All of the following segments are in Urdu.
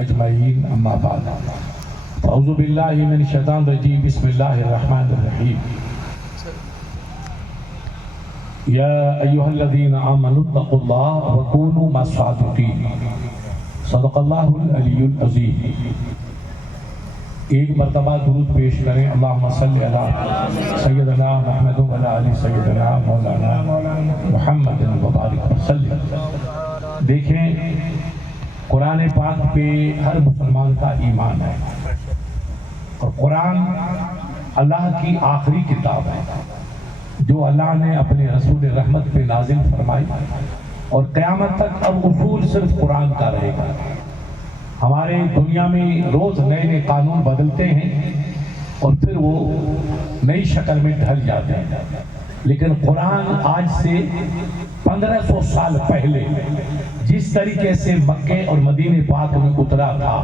اجمعین اما بعد اعوذ باللہ من الشیطان الرجیم بسم اللہ الرحمن الرحیم یا ایہا الذین آمنوا اتقوا اللہ وکونوا مع الصادقین صدق اللہ العلی العظیم۔ ایک مرتبہ درود پیش کریں، اللہم صلی علی سیدنا محمد و علی آل سیدنا مولانا محمد وبارک وسلم۔ دیکھیں، قرآن پاک پہ ہر مسلمان کا ایمان ہے، اور قرآن اللہ کی آخری کتاب ہے جو اللہ نے اپنے رسول رحمت پہ نازل فرمائی، اور قیامت تک اب اصول صرف قرآن کا رہے گا۔ ہمارے دنیا میں روز نئے نئے قانون بدلتے ہیں اور پھر وہ نئی شکل میں ڈھل جاتے ہیں، لیکن قرآن آج سے 1500 سال پہلے جس طریقے سے مکے اور مدینہ پاک میں اترا تھا،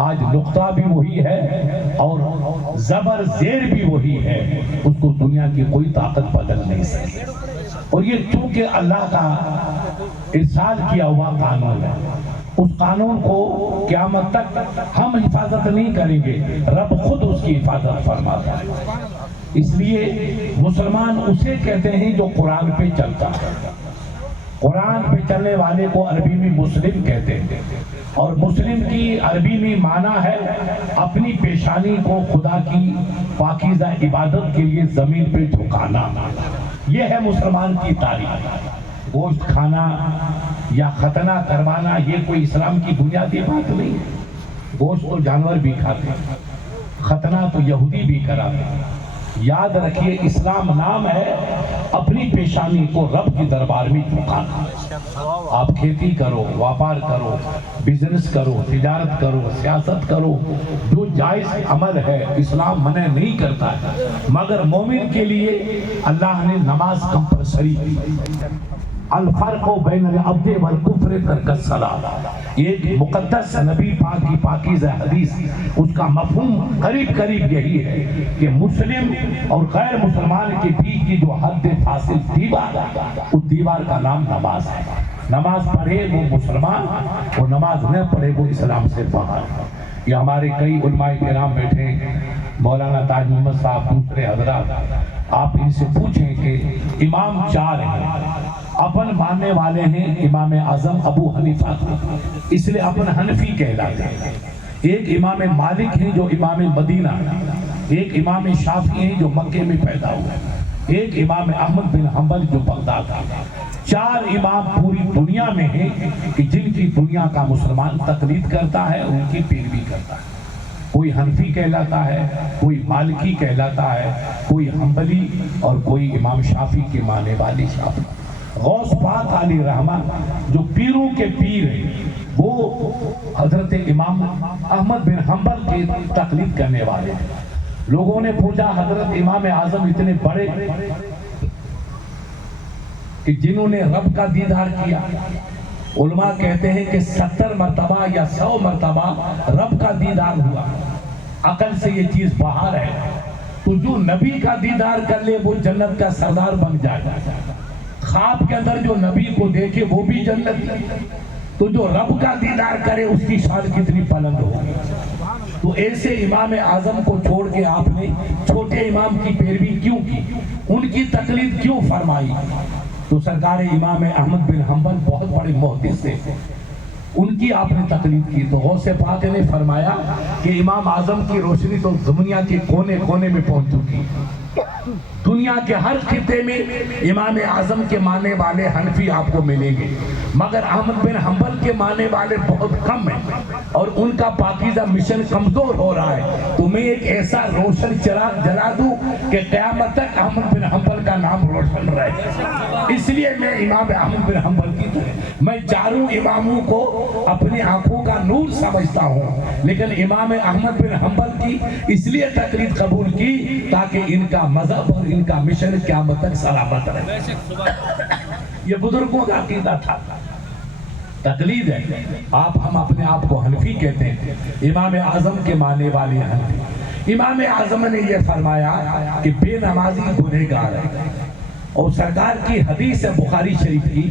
آج نقطہ بھی وہی ہے اور زبر زیر بھی وہی ہے، اس کو دنیا کی کوئی طاقت بدل نہیں سکتی۔ اور یہ چونکہ اللہ کا ارسال کیا ہوا قانون ہے، اس قانون کو قیامت تک ہم حفاظت نہیں کریں گے، رب خود اس کی حفاظت فرماتا ہے۔ اس لیے مسلمان اسے کہتے ہیں جو قرآن پہ چلتا ہے۔ قرآن پہ چلنے والے کو عربی میں مسلم کہتے ہیں، اور مسلم کی عربی میں معنی ہے اپنی پیشانی کو خدا کی پاکیزہ عبادت کے لیے زمین پہ جھکانا۔ یہ ہے مسلمان کی تعریف۔ گوشت کھانا یا ختنہ کروانا یہ کوئی اسلام کی بنیادی بات نہیں ہے۔ گوشت تو جانور بھی کھاتے ہیں، ختنہ تو یہودی بھی کراتے ہیں۔ یاد رکھیے، اسلام نام ہے اپنی پیشانی کو رب کی دربار میں جھکانا۔ آپ کھیتی کرو، واپار کرو، بزنس کرو، تجارت کرو، سیاست کرو، جو جائز عمل ہے اسلام منع نہیں کرتا ہے، مگر مومن کے لیے اللہ نے نماز کمپلسری کی۔ الفرق بین العبد والکفر ترک الصلاۃ، ایک مقدس نبی پاک کی پاکیزہ حدیث، اس کا مفہوم قریب قریب یہی ہے کہ مسلم اور غیر مسلمان کے بیچ کی جو حد فاصل دیوار ہے، اس دیوار کا نام نماز ہے۔ نماز پڑھے وہ مسلمان، اور نماز نہ پڑھے وہ اسلام سے باہر ہے۔ یہ ہمارے کئی علماء کرام بیٹھے ہیں، مولانا تاج محمد صاحب، دوسرے حضرات، آپ ان سے پوچھیں کہ امام 4 ہیں، اپن ماننے والے ہیں امام اعظم ابو حنیفہ، اس لیے اپن حنفی کہلاتے ہیں۔ ایک امام مالک ہیں جو امام مدینہ، ایک امام شافعی ہیں جو مکے میں پیدا ہوئے، ایک امام احمد بن حنبل جو بغداد کا۔ 4 امام پوری دنیا میں ہیں کہ جن کی دنیا کا مسلمان تقلید کرتا ہے، ان کی پیروی کرتا ہے۔ کوئی حنفی کہلاتا ہے، کوئی مالکی کہلاتا ہے، کوئی حنبلی، اور کوئی امام شافعی کے ماننے والی شافعی۔ غوث پاک علی رحمہ جو پیروں کے پیر ہیں، وہ حضرت امام احمد بن حنبل کی تقلید کرنے والے ہیں۔ لوگوں نے پوچھا حضرت امام اعظم اتنے بڑے کہ جنہوں نے رب کا دیدار کیا، علماء کہتے ہیں کہ 70 مرتبہ یا 100 مرتبہ رب کا دیدار ہوا۔ عقل سے یہ چیز باہر ہے، تو جو نبی کا دیدار کر لے وہ جنت کا سردار بن جائے گا۔ خواب کے اندر جو نبی کو دیکھے وہ بھی جنت، تو جو رب کا دیدار کرے اس کی شان کتنی بلند ہوگی۔ تو ایسے امام اعظم کو چھوڑ کے آپ نے چھوٹے امام کی پیروی کیوں کی، ان کی تقلید کیوں فرمائی؟ تو سرکار امام احمد بن حنبل بہت بڑے محدث تھے، ان کی آپ نے تقلید کی۔ تو غوث پاک نے فرمایا کہ امام اعظم کی روشنی تو دنیا کے کونے کونے میں پہنچ چکی، دنیا کے ہر خطے میں امام اعظم کے ماننے والے حنفی آپ کو ملیں گے، مگر احمد بن حنبل کے ماننے والے بہت کم ہیں، اور ان کا پاکیزہ مشن کمزور ہو رہا ہے۔ تو میں ایک ایسا روشن چراغ جلا دوں کہ قیامت تک احمد بن حنبل کا نام روشن رہے۔ اس لیے میں امام احمد بن حنبل کی طرح میں 4 اماموں کو اپنی آنکھوں کا نور سمجھتا ہوں، لیکن امام احمد بن حنبل کی اس لیے تقلید قبول کی تاکہ ان کا مذہب اور ان کا مشن قیامت تک سلامت رہے۔ یہ بزرگوں کا عقیدہ تھا، تقلید ہے۔ ہم اپنے آپ کو حنفی کہتے ہیں، امام اعظم کے ماننے والے حنفی۔ امام اعظم نے یہ فرمایا کہ بے نمازی گنہگار ہے، اور سرکار کی حدیث ہے بخاری شریف کی،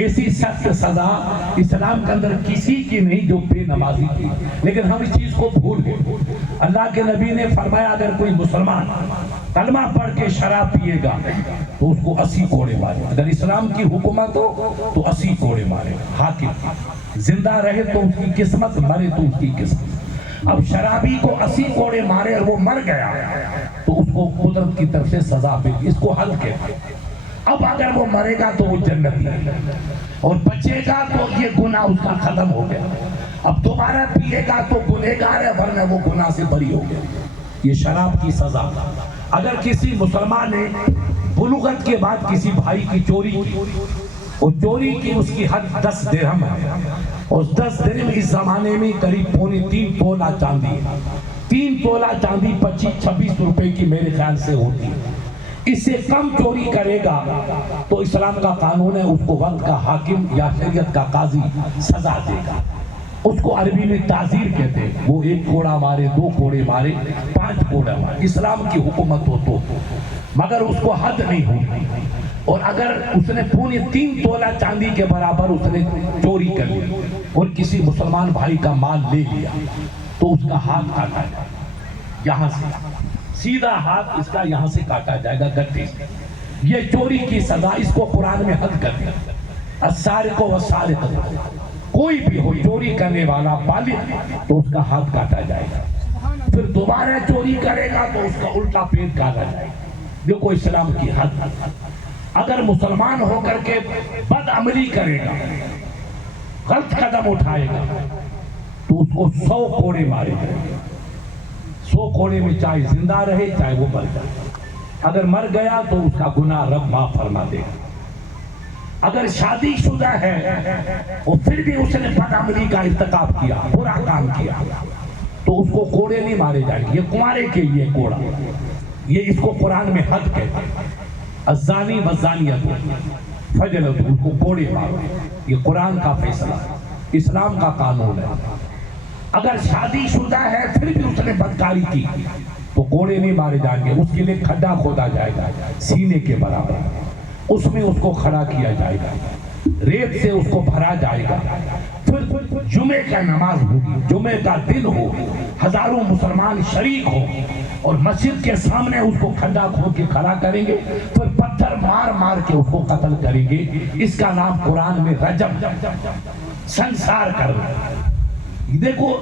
ایسی سخت سزا اسلام کے اندر کسی کی نہیں جو بے نمازی کی، لیکن ہم اس چیز کو بھول گئے۔ اللہ کے نبی نے فرمایا اگر کوئی مسلمان کلمہ پڑھ کے شراب پیے گا تو اس کو 80 کوڑے مارے، اگر اسلام کی حکومت ہو تو 80 کوڑے مارے، حاکم زندہ رہے تو اس کی قسمت، مرے تو اس کی قسمت۔ اب شرابی کو 80 کوڑے مارے اور وہ مر گیا تو اس کو قدرت کی طرف سے سزا ملی، اس کو حل کہتے ہیں۔ اب اگر وہ مرے گا تو وہ جنتی ہے، اور بچے گا تو یہ گناہ اس کا ختم ہو گیا، اب دوبارہ پیے گا تو گنہگار ہے، ورنہ وہ گناہ سے بری ہو گیا۔ یہ شراب کی سزا۔ اگر کسی مسلمان نے بلوغت کے بعد کسی بھائی کی چوری کی، اور چوری کی اس کی حد 10 درہم ہے، اور 10 درہم اس زمانے میں قریب 3.25 تولہ چاندی ہے، 3 تولہ چاندی 25-26 روپے کی میرے خیال سے ہوتی ہے۔ اس سے کم چوری کرے گا تو اسلام کا قانون ہے اس کو وقت کا حاکم یا شریعت کا قاضی سزا دے گا، اس کو عربی میں تعزیر کہتے ہیں۔ وہ 1 کوڑا مارے، 2 کوڑے مارے، 5 کوڑا مارے، اسلام کی حکومت ہو تو، مگر اس کو حد نہیں ہوتی۔ اور اگر اس نے 3.25 تولہ چاندی کے برابر اس نے چوری کر لی اور کسی مسلمان بھائی کا مال لے لیا تو اس کا ہاتھ کاٹا جائے گا، یہاں سے سیدھا ہاتھ اس کا یہاں سے کاٹا جائے گا گٹی سے۔ یہ چوری کی سزا، اس کو قرآن میں حد کر دیا، السارق والسارقۃ، کوئی بھی ہو چوری کرنے والا بالغ تو اس کا ہاتھ کاٹا جائے گا، پھر دوبارہ چوری کرے گا تو اس کا الٹا پیٹ کاٹا جائے گا۔ دیکھو اسلام کی حد۔ اگر مسلمان ہو کر کے بد عملی کرے گا، غلط قدم اٹھائے گا تو اس کو 100 کوڑے مارے جائیں گے، 100 کوڑے میں چاہے زندہ رہے چاہے وہ مر جائے۔ اگر مر گیا تو اس کا گناہ رب معاف فرما دے گا۔ اگر شادی شدہ ہے اور پھر بھی اس نے بد عملی کا ارتکاب کیا، برا کام کیا، تو اس کو کوڑے نہیں مارے جائیں گے، یہ کنوارے کے لیے کوڑا، یہ اس کو قرآن میں حد کہتے ہیں۔ الزانی والزانیۃ فجلدوا، ان کو کوڑے مارو، یہ قرآن کا فیصلہ، اسلام کا قانون ہے۔ اگر شادی شدہ ہے پھر بھی اس نے بدکاری کی تو کوڑے نہیں مارے جائیں گے، اس کے لیے کھڈا کھودا جائے گا سینے کے برابر، اس میں اس کو کھڑا کیا جائے گا، ریت سے اس کو بھرا جائے گا، پھر جمعے کا نماز ہوگی، جمعے کا دن ہو، ہزاروں مسلمان شریک ہو اور مسجد کے سامنے اس کو کھڈا کھود کے کھڑا کریں گے، پھر پتھر مار مار کے اس کو قتل کریں گے۔ اس کا نام قرآن میں رجم، سنسار کرنا۔ دیکھو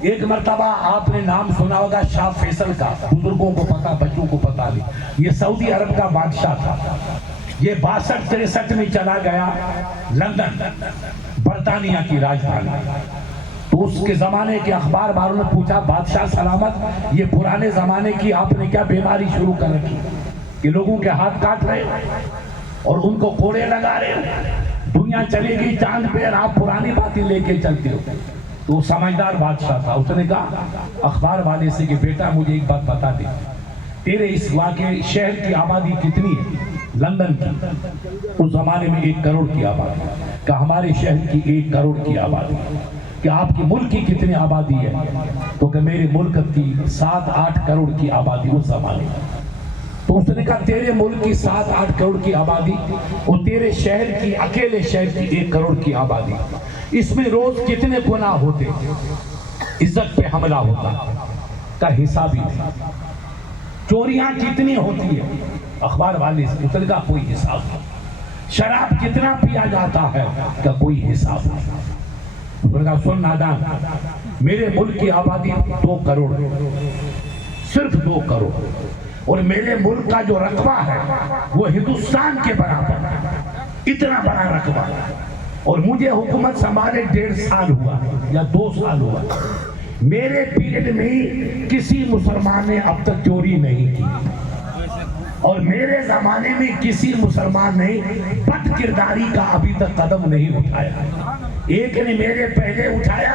ایک مرتبہ آپ نے نام سنا ہوگا شاہ فیصل کا، بزرگوں کو پتا، بچوں کو پتا نہیں، یہ سعودی عرب کا بادشاہ تھا۔ یہ 62-63 میں چلا گیا لندن، برطانیہ کی راجدھانی۔ تو اس کے زمانے کے اخبار والوں نے پوچھا بادشاہ سلامت، یہ پرانے زمانے کی آپ نے کیا بیماری شروع کر رکھی کہ لوگوں کے ہاتھ کاٹ رہے اور ان کو کوڑے لگا رہے، دنیا چلے گی چاند پہ اور آپ پرانی باتیں لے کے چلتے ہو۔ تو وہ سمجھدار بادشاہ تھا، اس نے کہا اخبار والے سے کہ بیٹا مجھے ایک بات بتا دے، تیرے اس واقعے شہر کی آبادی کتنی ہے؟ لندن کی اس زمانے میں 1 کروڑ کی آبادی، کہ ہمارے شہر کی 1 کروڑ کی آبادی، کہ آپ کی ملک کی کتنی آبادی ہے؟ تو کہ میرے ملک کی 7-8 کروڑ کی آبادی اس زمانے میں۔ تو اس نے کہا تیرے ملک کی 7-8 کروڑ کی آبادی اور تیرے شہر کی، اکیلے شہر کی 1 کروڑ کی آبادی، اس میں روز کتنے گناہ ہوتے، عزت پہ حملہ ہوتا کا حساب ہی نہیں، چوریاں کتنی ہوتی ہے اخبار والے سے اس نے کہا کوئی حساب نہیں، شراب کتنا پیا جاتا ہے کا کوئی حساب نہیں۔ اس نے کہا سن نادان، میرے ملک کی آبادی 2 کروڑ، صرف 2 کروڑ، اور میرے ملک کا جو رقبہ ہے وہ ہندوستان کے برابر ہے، اتنا بڑا رقبہ، اور مجھے حکومت سنبھالے 1.5 سال ہوا یا 2 سال ہوا، میرے پیریڈ میں کسی مسلمان نے اب تک چوری نہیں کی، اور میرے زمانے میں کسی مسلمان نے بد کرداری کا ابھی تک قدم نہیں اٹھایا۔ ایک نے میرے پہلے اٹھایا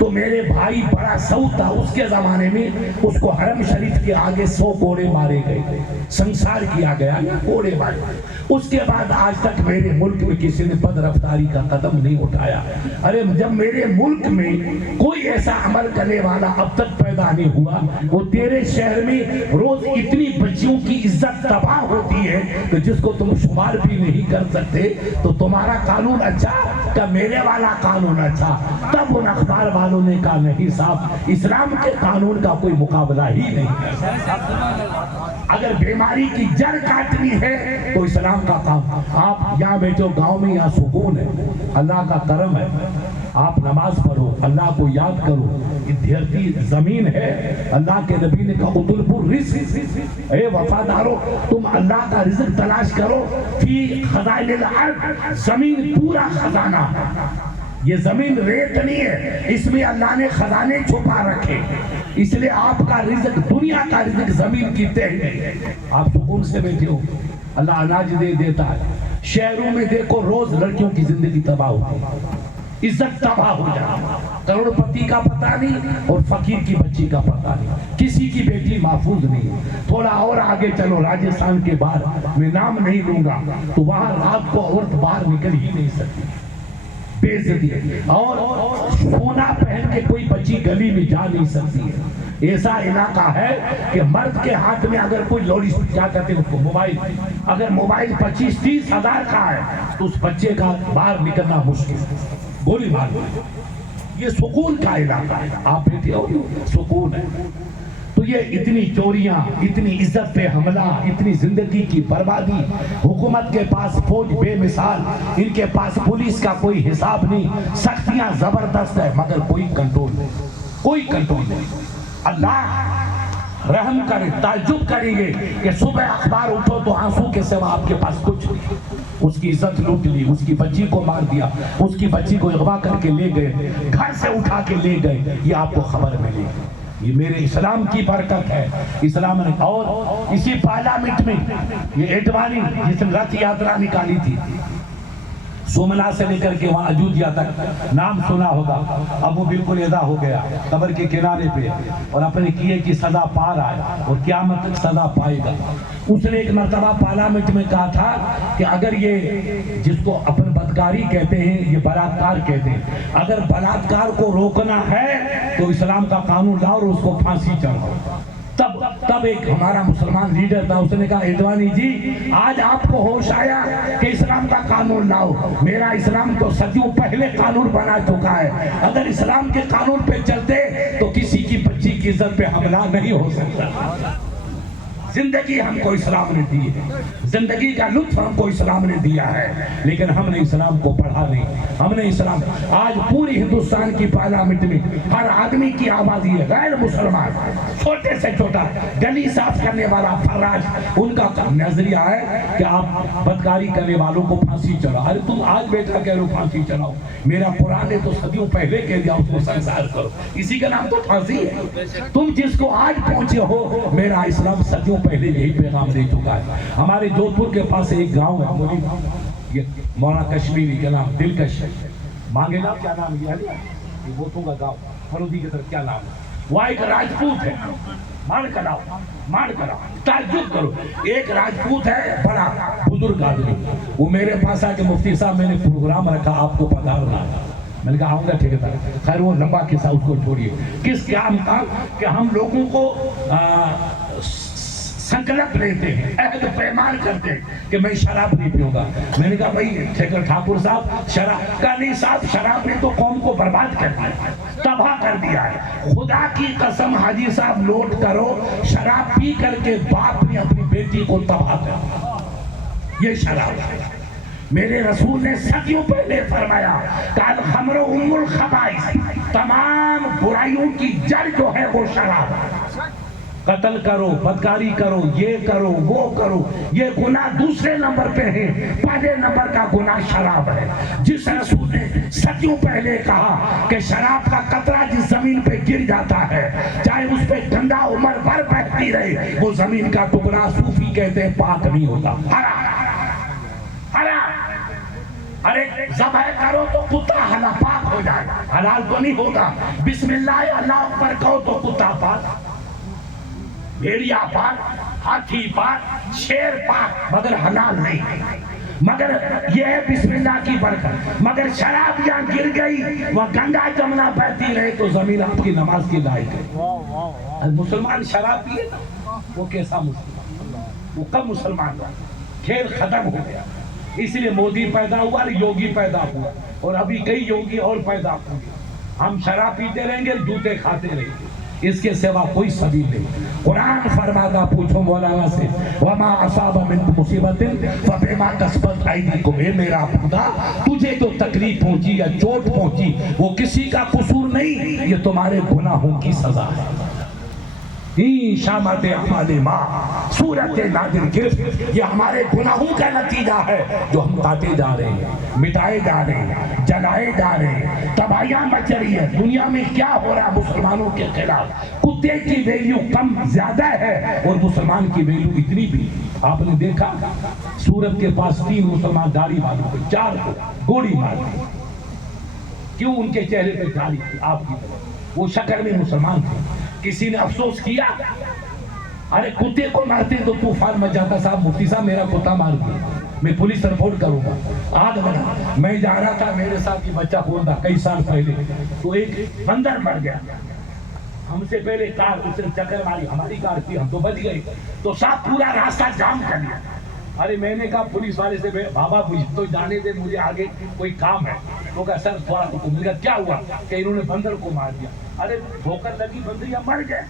تو میرے بھائی بڑا سعود تھا، اس کے زمانے میں اس کو حرم شریف کے آگے 100 کوڑے مارے گئے، سنسار کیا گیا نا، کوڑے مارے۔ اس کے بعد آج تک میرے ملک میں کسی نے بد رفتاری کا قدم نہیں اٹھایا۔ ارے جب میرے ملک میں کوئی ایسا عمل کرنے والا اب تک پیدا نہیں ہوا، وہ تیرے شہر میں روز اتنی بچیوں کی عزت تباہ ہوتی ہے کہ جس کو تم شمار بھی نہیں کر سکتے، تو تمہارا قانون اچھا کہ میرے والا قانون اچھا؟ تب ان اخبار والوں نے کہا نہیں صاحب، اسلام کے قانون کا کوئی مقابلہ ہی نہیں۔ اگر بیماری کی جڑ کاٹنی ہے تو اسلام کا کام۔ آپ یہاں بیٹھو گاؤں میں، یہاں سکون ہے، اللہ کا کرم ہے، آپ نماز پڑھو، اللہ کو یاد کرو، یہ دھرتی زمین ہے، اللہ کے نبی نے کہا اطلبوا الرزق، اے وفادارو تم اللہ کا رزق تلاش کرو، فی خزائن الارض، زمین پورا خزانہ، یہ زمین ریت نہیں ہے، اس میں اللہ نے خزانے چھپا رکھے، اس لیے آپ کا رزق، دنیا کا رزق زمین کی تہ نہیں ہے۔ آپ سکون سے بیٹھے ہو، اللہ اناج دے دیتا ہے۔ شہروں میں دیکھو روز لڑکیوں کی زندگی تباہ ہوتی ہے، عزت تباہ ہو جاتی، کروڑ پتی کا پتہ نہیں اور فقیر کی بچی کا پتہ نہیں، کسی کی بیٹی محفوظ نہیں۔ تھوڑا اور آگے چلو، راجستھان کے باہر، میں نام نہیں لوں گا، تو وہاں رات کو عورت باہر نکل ہی نہیں سکتی، بے عزتی ہے، اور سونا پہن کے کوئی بچی گلی میں جا نہیں سکتی ہے۔ ایسا علاقہ ہے کہ مرد کے ہاتھ میں اگر کوئی لوڑی، کیا کہتے ہیں اس کو، موبائل، اگر موبائل 25-30 ہزار کا ہے تو اس بچے کا باہر نکلنا مشکل، گولی مار دو۔ یہ سکون کا علاقہ ہے، آپ بیٹھے ہو، سکون ہے۔ تو یہ اتنی چوریاں، اتنی عزت پہ حملہ، اتنی زندگی کی بربادی، حکومت کے پاس فوج بے مثال، ان کے پاس پولیس کا کوئی حساب نہیں، سختیاں زبردست ہے، مگر کوئی کنٹرول نہیں، کوئی کنٹرول نہیں۔ اللہ رحم کرے، تعجب کریں گے کہ صبح اخبار اٹھو تو آنسو کے سوا آپ کے پاس کچھ نہیں۔ اس کی عزت لوٹ لی، اس کی بچی کو مار دیا، اس کی بچی کو اغوا کر کے لے گئے، گھر سے اٹھا کے لے گئے، یہ آپ کو خبر ملی۔ یہ میرے اسلام کی برکت ہے، اسلام نے۔ اور اسی پارلیمنٹ میں یہ اڈوانی جس نے رتھ یاترا نکالی تھی، سومنا سے لے کر کے وہاں اجودھیا تک، نام سنا ہوگا، اب وہ بالکل ادا ہو گیا قبر کے کنارے پہ، اور اپنے کیے کی سزا پا رہا ہے اور قیامت تک سزا پائے گا۔ اس نے ایک مرتبہ پارلیمنٹ میں کہا تھا کہ اگر یہ جس کو اپن بدکاری کہتے ہیں، یہ بلاತ್ಕಾರ کہتے ہیں، اگر بلاತ್ಕಾರ کو روکنا ہے تو اسلام کا قانون لاؤ اور اس کو پھانسی چڑھاؤ۔ تب ایک ہمارا مسلمان لیڈر تھا، اس نے کہا اڈوانی جی آج آپ کو ہوش آیا کہ اسلام کا قانون لاؤ، میرا اسلام تو صدیوں پہلے قانون بنا چکا ہے، اگر اسلام کے قانون پہ چلتے تو کسی کی بچی کی عزت پہ حملہ نہیں ہو سکتا۔ زندگی ہم کو اسلام نے دی ہے، زندگی کا لطف ہم کو اسلام نے دیا ہے، لیکن ہم نے اسلام کو پڑھا نہیں۔ ہم نے اسلام، آج پوری ہندوستان کی پارلیمنٹ میں ہر آدمی کی آبادی ہے غیر مسلمان، چھوٹے سے چھوٹا، گلی صاف کرنے والا فراش، ان کا نظریہ ہے کہ آپ بدکاری کرنے والوں کو پھانسی چڑھاؤ۔ ارے تم آج بیٹھا کہہ رہے ہو پھانسی چڑھاؤ، میرا قرآن نے تو صدیوں پہلے کہہ دیا اس کو سنسار کرو، اسی کا نام تو پھانسی ہے۔ تم جس کو آج پہنچے ہو، میرا اسلام صدیوں پہلے یہی پیغام دے چکا ہے۔ ہمارے جودھپور کے پاس ایک گاؤں ہے، یہ مولانا کشمیری کا نام دلکش ہے، مانگے نام کیا نام یہ بوتوں کا گاؤں، فرودی کی طرف کیا نام ہے، وہ ایک راجپوت ہے، مان کراؤ، تعجب کرو، ایک راجپوت ہے، بڑا بزرگ آدمی، وہ میرے پاس آ کے مفتی صاحب میں نے پروگرام رکھا آپ کو پدھارنا، میں نے کہا آؤں گا ٹھیکیدار، خیر وہ لمبا قصہ اس کو چھوڑیے۔ کس کام کا کہ ہم لوگوں کو سنکلپ لیتے ہیں، عہد پیمان کرتے ہیں کہ میں شراب نہیں پیوں گا۔ میں نے کہا بھائی ٹھاکر صاحب شراب کا نہیں، صاحب شراب نے تو قوم کو برباد کر دیا، تباہ کر دیا ہے۔ خدا کی قسم حاجی صاحب نوٹ کرو، شراب پی کر کے باپ نے اپنی بیٹی کو تباہ کر دیا، یہ شراب ہے۔ میرے رسول نے صدیوں پہلے فرمایا کہ الخمر ام الخبائث، تمام برائیوں کی جڑ جو ہے وہ شراب ہے۔ قتل کرو، بدکاری کرو، یہ کرو، وہ کرو، یہ گناہ دوسرے نمبر پہ ہے، پہلے نمبر کا گناہ شراب ہے۔ جس رسول نے صدیوں پہلے کہا کہ شراب کا قطرہ جس زمین پہ گر جاتا ہے، چاہے اس پہ گندا عمر بھر بہتی رہے، وہ زمین کا ٹکڑا صوفی کہتے ہیں پاک نہیں ہوتا، حرام۔ ارے ذبح کرو تو کتا حلال پاک ہو جائے، حلال تو نہیں ہوگا. بسم اللہ اللہ اکبر کہو تو کتا پاک، بھیڑیا پاک، ہاتھی پاک، شیر پاک، مگر حلال نہیں. مگر یہ ہے بسم اللہ کی برکت. مگر شراب یہاں گر گئی، وہ گنگا جمنا بہتی رہے تو زمین آپ کی نماز کی لائق ہے. مسلمان شراب پیے نا، وہ کیسا مسلمان، وہ کب مسلمان ہوا؟ کھیل ختم ہو گیا. اس لیے مودی پیدا ہوا اور یوگی پیدا ہوا، اور ابھی کئی یوگی اور پیدا ہوئے. ہم شراب پیتے رہیں گے، جوتے کھاتے رہیں گے، اس کے سوا کوئی سبیل نہیں. قرآن فرماتا، پوچھو مولانا سے، وما اصاب من مصیبت فبما کسبت ایدیکم. اے میرا خدا، تجھے جو تکلیف پہنچی یا چوٹ پہنچی وہ کسی کا قصور نہیں، یہ تمہارے گناہوں کی سزا ہے. شامت اعمال ما صورت نادر گرفت، یہ ہمارے گناہوں کا نتیجہ ہے جو ہم کاٹے جا رہے ہیں، مٹائے جا رہے ہیں، جلائے جا رہے ہیں. تباہیاں مچ رہی ہے دنیا میں. کیا ہو رہا ہے مسلمانوں کے خلاف؟ کتے کی ویلیو کم زیادہ ہے اور مسلمان کی ویلیو اتنی بھی. آپ نے دیکھا سورت کے پاس 3 مسلمان داڑھی والوں کو 4 کو گولی مار دی. کیوں؟ ان کے چہرے پہ داڑھی تھی آپ کی طرح، وہ شکل میں مسلمان تھے. کسی نے افسوس کیا؟ ارے کتے کو مارتے تو طوفان مچ جاتا، صاحب مفتی صاحب میرا کتا مار دیا، میں پولیس رپورٹ کروں گا. آگ لگا. میں جا رہا تھا، میرے ساتھ یہ بچہ بول رہا کئی سال پہلے، تو ایک بندر مر گیا. ہم سے پہلے کار اس نے چکر ماری، ہماری کار تھی، ہم تو بچ گئے. تو صاحب پورا راستہ جام کر لیا. ارے میں نے کہا پولیس والے سے، بابا مجھے تو جانے دے، مجھے آگے کوئی کام ہے. وہ کہا سر تھوڑا حکم. مجھے کیا ہوا؟ کہ انہوں نے بندر کو مار دیا. ارے ٹھوکر لگی، بندریاں مر گئے.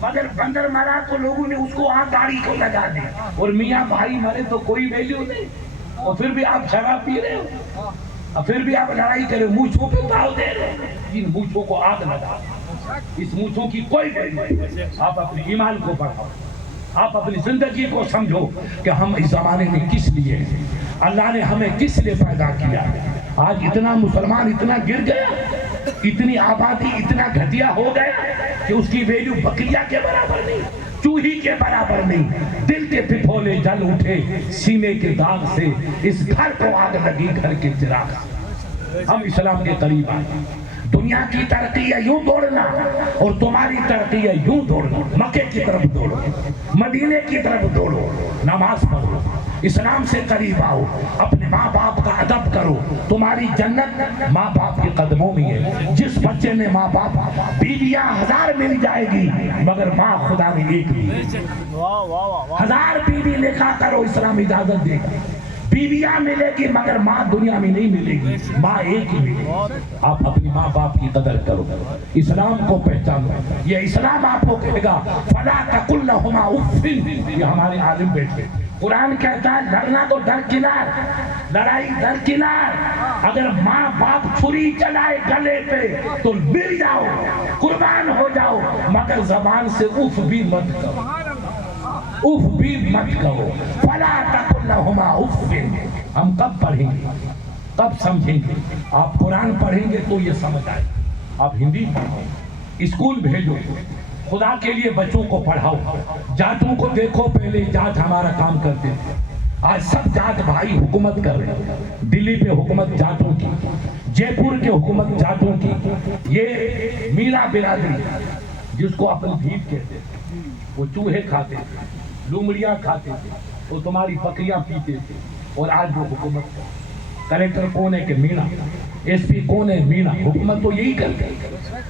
مگر بندر مرا تو لوگوں نے اس کو گاڑی کو لگا دی، اور میاں بھائی مرے تو کوئی ویلیو نہیں. اور پھر بھی آپ شراب پی رہے ہو، اور پھر بھی آپ لڑائی کرے، مونچھوں پہ تاؤ دے رہے ہیں. ان مونچھوں کو آگ لگا، اس مونچھوں کی کوئی ویلیو نہیں. آپ اپنے ایمان کو بڑھاؤ، آپ اپنی زندگی کو سمجھو کہ ہم اس زمانے میں کس لیے ہیں، اللہ نے ہمیں کس لیے پیدا کیا. آج اتنا مسلمان اتنا گر گیا، اتنی آبادی اتنا گھٹیا ہو گیا کہ اس کی ویلیو بکریا کے برابر نہیں، چوہی کے برابر نہیں. دل کے پھپھولے جل اٹھے سینے کے داغ سے، اس گھر کو آگ لگی گھر کے چراغ. ہم اسلام کے قریب آئے. دنیا کی ترقی ہے یوں دوڑنا، اور تمہاری ترقی ہے یوں دوڑنا. مکے کی طرف دوڑو، مدینے کی طرف دوڑو، نماز پڑھو، اسلام سے قریب آؤ، اپنے ماں باپ کا ادب کرو. تمہاری جنت ماں باپ کے قدموں میں ہے. جس بچے نے ماں باپ، بیویاں 1000 مل جائے گی مگر ماں خدا نے ایک دی. 1000 بیوی نکاح کرو، اسلام اجازت دے گا. بیویاں ملے گی مگر ماں دنیا میں نہیں ملے گی، ماں ایک ہی ملے گی. آپ اپنی ماں باپ کی قدر کرو، اسلام کو پہچانو. یہ اسلام آپ کو کہے گا فلا تقل لهما اف. یہ ہمارے عالم بیٹھے. قرآن کہتا ہے لڑنا تو درکنار، لڑائی درکنار. اگر ماں باپ چھری چلائے گلے پہ تو مر جاؤ، قربان ہو جاؤ، مگر زبان سے اف بھی مت کرو، اف بھی مت کہو. فلا تقل لهما اف. ہم کب پڑھیں گے، کب سمجھیں گے؟ آپ قرآن پڑھیں گے تو یہ سمجھ آئے. آپ ہندی پڑھو، اسکول بھیجو، خدا کے لیے بچوں کو پڑھاؤ. جاتوں کو دیکھو، پہلے جات ہمارا کام کرتے تھے، آج سب جات بھائی حکومت کر رہے ہیں. دلی پہ حکومت جاتوں کی، جے پور کے حکومت جاتوں کی. یہ میرا برادری جس کو اپن بھیت کہتے تھے، وہ چوہے کھاتے تھے، لومڑیاں کھاتے تھے، وہ تمہاری بکریاں پیتے تھے، اور آج وہ حکومت کر. کلیکٹر کون ہے کہ مینا، ایس پی کون ہے مینا. حکومت تو یہی کرتے ہیں.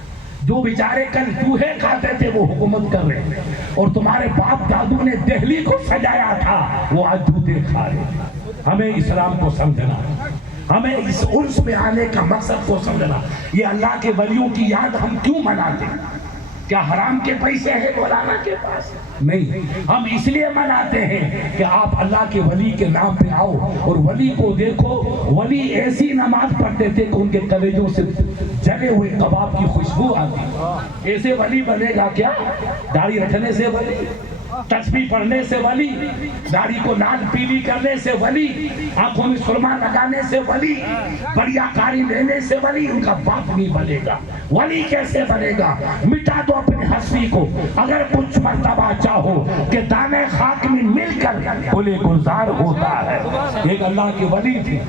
جو بیچارے کل چوہے کھاتے تھے وہ حکومت کر رہے ہیں، اور تمہارے باپ دادو نے دہلی کو سجایا تھا وہ آج جوتے کھا رہے ہیں. ہمیں اسلام کو سمجھنا، ہمیں اس عرس میں آنے کا مقصد کو سمجھنا. یہ اللہ کے ولیوں کی یاد ہم کیوں مناتے ہیں؟ کیا حرام کے پیسے ہیں مولانا کے پاس؟ نہیں، ہم اس لیے مناتے ہیں کہ آپ اللہ کے ولی کے نام پہ آؤ اور ولی کو دیکھو. ولی ایسی نماز پڑھتے تھے کہ ان کے کلیجوں سے جلے ہوئے کباب کی خوشبو آتی. ایسے ولی بنے گا کیا داڑھی رکھنے سے ولی؟ تسبیح پڑھنے سے ولی، داڑھی کو لال پیلی کرنے سے ولی، آنکھوں میں سرما لگانے سے ولی، بڑیا کاری لینے سے ولی ان کا باپ نہیں بنے گا۔ ولی کیسے بنے گا؟ مٹا دو اپنی ہستی کو، اگر کچھ مرتبہ چاہو کہ دانے خاک میں مل کر گلے گلزار ہوتا ہے۔ ایک اللہ کی ولی تھی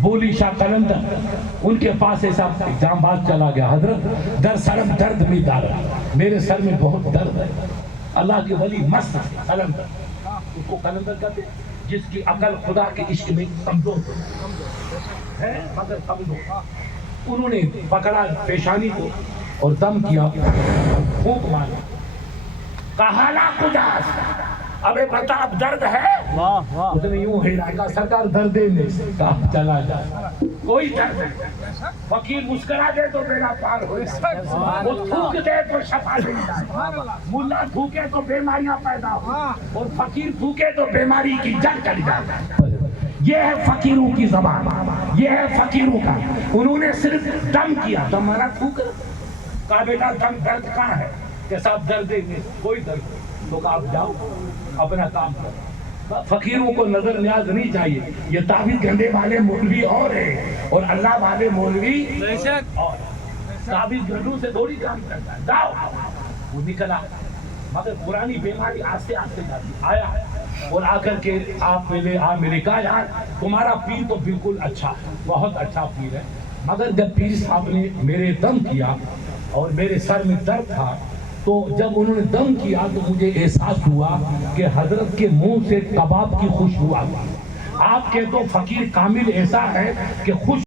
بولی شاہ قلندر، ان کے پاس ایسا جام باز چلا گیا، حضرت در سرم درد میں دارا، میرے سر میں بہت درد ہے۔ اللہ کی ولی مست قلندر، اس کو قلندر کہتے ہیں جس کی عقل خدا کے عشق میں کمزور ہے مگر کمزور۔ انہوں نے پکڑا پیشانی کو اور دم کیا، پھونک مارا، کہا لا کجاس، ابے بتا اب درد ہے؟ اس نے یوں ہلایا، کہا سرکار درد نہیں، کہا چلا جا، کوئی درد نہیں۔ فقیر مسکرا دے تو بیڑا پار ہو جائے، وہ تھوک دے تو شفا مل جائے، ملا تھوکے تو بیماریاں پیدا ہو، اور فقیر تھوکے تو بیماری کی جڑ چلی جائے۔ یہ ہے فقیروں کی زبان، یہ ہے فقیروں کا۔ انہوں نے صرف دم کیا، دم مانا تھوک، کہا بیٹا دم درد کہاں ہے؟ کہ صاحب درد نہیں، کوئی درد نہیں۔ تو کہا آپ جاؤ اپنا کام کرو۔ فقیروں کو نظر نیاز نہیں چاہیے، یہ تعویذ گنڈے والے مولوی اور ہیں اور اللہ والے مولوی اور۔ تعویذ گنڈوں سے تھوڑی کام کرتا ہے، جاؤ۔ وہ نکلا، مگر پرانی بیماری آستے آستے جاتی، آیا اور آ کر کے آپ میرے کہا یار تمہارا پیر تو بالکل اچھا ہے، بہت اچھا پیر ہے، مگر جب پیر صاحب نے میرے دم کیا اور میرے سر میں درد تھا، تو جب انہوں نے دم کیا تو مجھے احساس ہوا کہ حضرت کے منہ سے کباب کی خوشبو آ گئی۔ آپ کے تو فقیر کامل ایسا ہے کہ خوش